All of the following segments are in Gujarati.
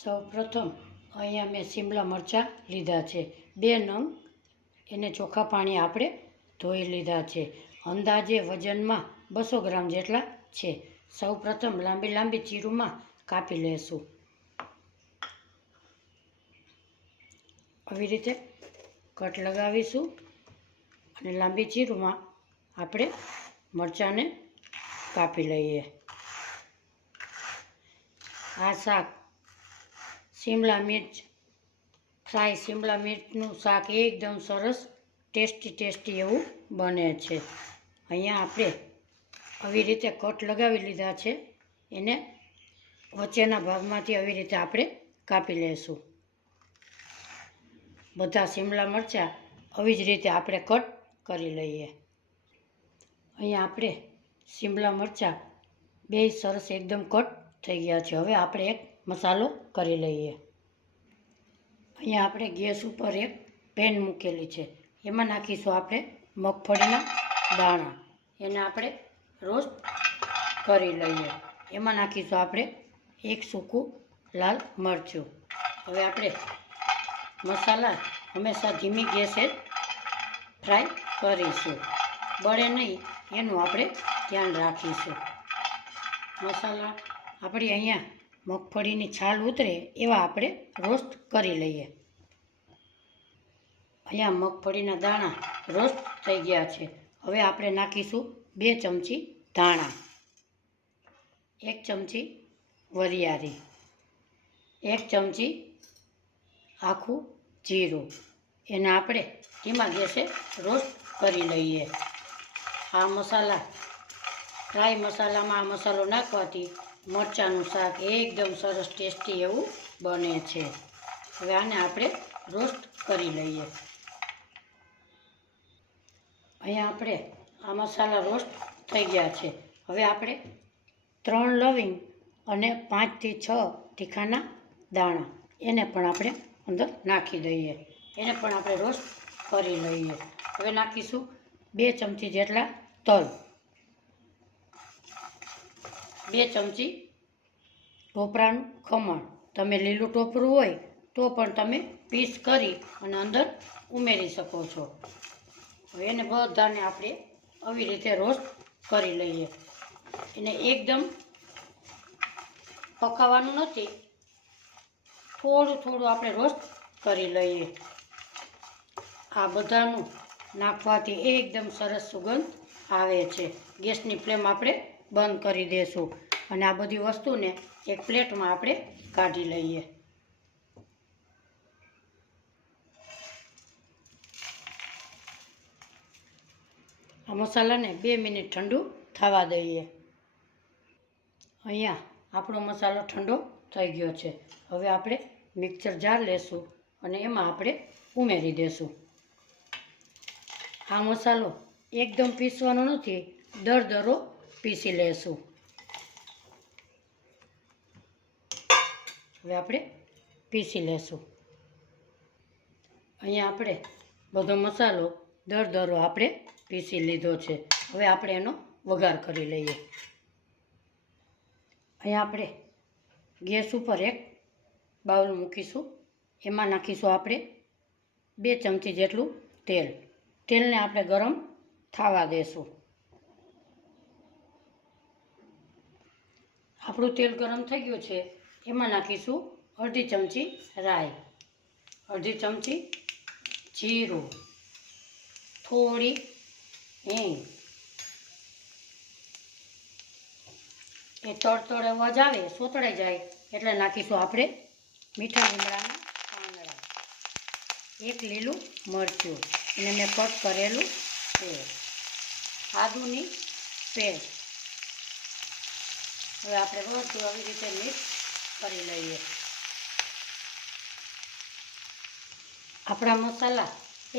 સૌપ્રથમ અહીંયા મેં શિમલા મરચાં લીધા છે 2 નંગ. એને ચોખ્ખા પાણી આપણે ધોઈ લીધા છે. અંદાજે વજનમાં 200 ગ્રામ જેટલા છે. સૌપ્રથમ લાંબી લાંબી ચીરુમાં કાપી લેશું. આવી રીતે કટ લગાવીશું અને લાંબી ચીરુમાં આપણે મરચાંને કાપી લઈએ. આ શાક શિમલા મિર્ચ ફ્રાય શિમલા મિર્ચનું શાક એકદમ સરસ ટેસ્ટી એવું બને છે. અહીંયા આપણે આવી રીતે કટ લગાવી લીધા છે. એને વચ્ચેના ભાગમાંથી આવી રીતે આપણે કાપી લઈશું. બધા શિમલા મરચાં આવી જ રીતે આપણે કટ કરી લઈએ. અહીંયા આપણે શિમલા મરચાં 2 સરસ એકદમ કટ થઈ ગયા છે. હવે આપણે એક મસાલો કરી લઈએ. અહીંયા આપણે ગેસ ઉપર એક પેન મૂકેલી છે. એમાં નાખીશું આપણે મગફળીના દાણા. એને આપણે રોસ્ટ કરી લઈએ. એમાં નાખીશું આપણે એક સૂકું લાલ મરચું. હવે આપણે મસાલા હંમેશા ધીમી ગેસે ફ્રાય કરીશું. બળે નહીં એનું આપણે ધ્યાન રાખીશું. મસાલા આપણી અહીંયા મગફળીની છાલ ઉતરે એવા આપણે રોસ્ટ કરી લઈએ. અહીંયા મગફળીના દાણા રોસ્ટ થઈ ગયા છે. હવે આપણે નાખીશું 2 ચમચી ધાણા, 1 ચમચી વરિયાળી, 1 ચમચી આખું જીરું. એને આપણે ધીમા ગેસે રોસ્ટ કરી લઈએ. આ મસાલા ફ્રાય મસાલામાં આ મસાલો નાખવાથી મરચાંનું શાક એકદમ સરસ ટેસ્ટી એવું બને છે. હવે આને આપણે રોસ્ટ કરી લઈએ. અહીંયા આપણે આ મસાલા રોસ્ટ થઈ ગયા છે. હવે આપણે 3 લવિંગ અને 5 થી 6 તીખાના દાણા એને પણ આપણે અંદર નાખી દઈએ. એને પણ આપણે રોસ્ટ કરી લઈએ. હવે નાખીશું 2 ચમચી જેટલા તલ, 2 ચમચી ટોપરાનું ખમણ. તમે લીલું ટોપરું હોય તો પણ તમે પીસ કરી અને અંદર ઉમેરી શકો છો. હવે એને બધાને આપણે આવી રીતે રોસ્ટ કરી લઈએ. એને એકદમ પકાવવાનું નથી, થોડું આપણે રોસ્ટ કરી લઈએ. આ બધાનું નાખવાથી એકદમ સરસ સુગંધ આવે છે. ગેસની ફ્લેમ આપણે બંધ કરી દઈશું અને આ બધી વસ્તુને એક પ્લેટમાં આપણે કાઢી લઈએ. આ મસાલાને 2 મિનિટ ઠંડુ થવા દઈએ. અહીંયા આપણો મસાલો ઠંડો થઈ ગયો છે. હવે આપણે મિક્સર જાર લેશું અને એમાં આપણે ઉમેરી દેશું. આ મસાલો એકદમ પીસવાનો નથી, દરદરો પીસી લેશું. હવે આપણે પીસી લેશું. અહીંયા આપણે બધો મસાલો દરદરો આપણે પીસી લીધો છે. હવે આપણે એનો વઘાર કરી લઈએ. અહીંયા આપણે ગેસ ઉપર એક બાઉલ મૂકીશું. એમાં નાખીશું આપણે 2 ચમચી જેટલું તેલ. તેલને આપણે ગરમ થવા દેશું. આપણું તેલ ગરમ થઈ ગયું છે. એમાં નાખીશું અડધી ચમચી રાઈ, અડધી ચમચી જીરું, થોડી હિંગ. એ તડતડ અવાજ આવે, સોતળાઈ જાય એટલે નાખીશું આપણે મીઠા લીમડાના પાંદડા, 1 લીલું મરચું એને મેં કટ કરેલું છે, આદુની પેસ્ટ. હવે આપણે બધું આવી રીતે મિક્સ કરી લઈએ. આપણા મસાલા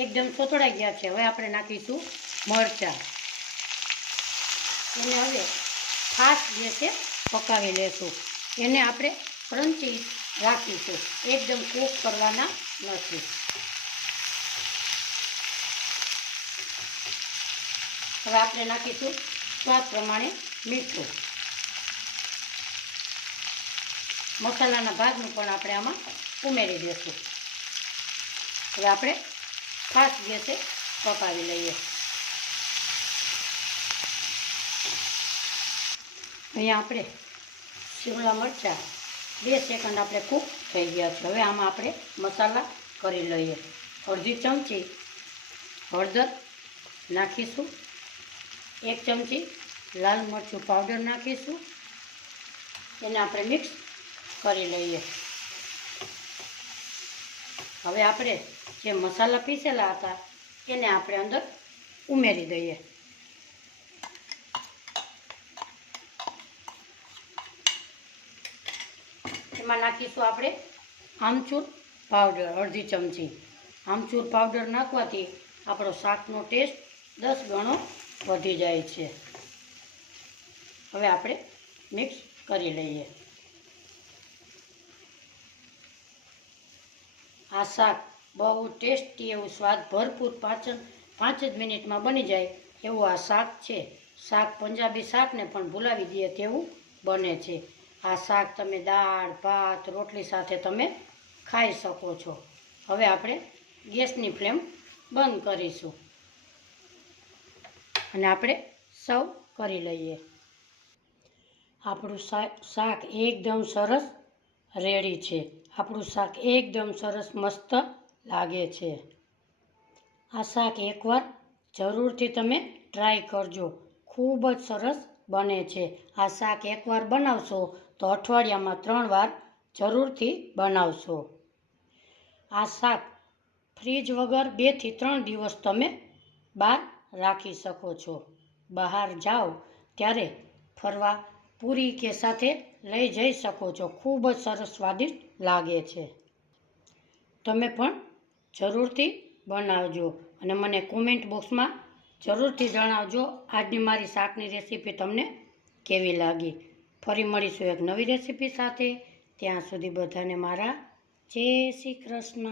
એકદમ સોતળાઈ ગયા છે. હવે આપણે નાખીશું મરચાં. એને હવે ફાસ્ટ ગેસે પકાવી લેશું. એને આપણે ક્રન્ચી રાખીશું, એકદમ કૂક કરવાના નથી. હવે આપણે નાખીશું સ્વાદ પ્રમાણે મીઠું. મસાલાના ભાગનું પણ આપણે આમાં ઉમેરી દઈશું. હવે આપણે ફાસ્ટ ગેસે પકાવી લઈએ. અહીંયા આપણે શિમલા મરચાં 2 સેકન્ડ આપણે કૂક થઈ ગયા છે. હવે આમાં આપણે મસાલા કરી લઈએ. અડધી ચમચી હળદર નાખીશું. 1 ચમચી લાલ મરચું પાવડર નાખીશું. એને આપણે મિક્સ કરી લઈએ. હવે આપણે જે મસાલા પીસેલા હતા એને આપણે અંદર ઉમેરી દઈએ. એમાં નાખીશું આપણે આમચૂર પાવડર અડધી ચમચી. આમચૂર પાવડર નાખવાથી આપણો શાકનો ટેસ્ટ 10 ગણો વધી જાય છે. હવે આપણે મિક્સ કરી લઈએ. આ શાક બહુ ટેસ્ટી એવું સ્વાદ ભરપૂર 5 જ મિનિટમાં બની જાય એવું આ શાક છે. શાક પંજાબી શાકને પણ ભૂલાવી દે તેવું બને છે. આ શાક તમે દાળ ભાત રોટલી સાથે તમે ખાઈ શકો છો. હવે આપણે ગેસની ફ્લેમ બંધ કરીશું અને આપણે સર્વ કરી લઈએ. આપણું શાક એકદમ સરસ રેડી છે. આપણું શાક એકદમ સરસ મસ્ત લાગે છે. આ શાક એકવાર જરૂરથી તમે ટ્રાય કરજો. ખૂબ જ સરસ બને છે. આ શાક એકવાર બનાવશો તો અઠવાડિયામાં 3 વાર જરૂરથી બનાવશો. આ શાક ફ્રીજ વગર 2 થી 3 દિવસ તમે બહાર રાખી શકો છો. બહાર જાઓ ત્યારે ફરવા પૂરી કે સાથે લઈ જઈ શકો છો. ખૂબ જ સરસ સ્વાદિષ્ટ લાગે છે. તમે પણ જરૂરથી બનાવજો અને મને કોમેન્ટ બોક્સમાં જરૂરથી જણાવજો આજની મારી શાકની રેસીપી તમને કેવી લાગી. ફરી મળીશું એક નવી રેસીપી સાથે. ત્યાં સુધી બધાને મારા જય શ્રી કૃષ્ણ.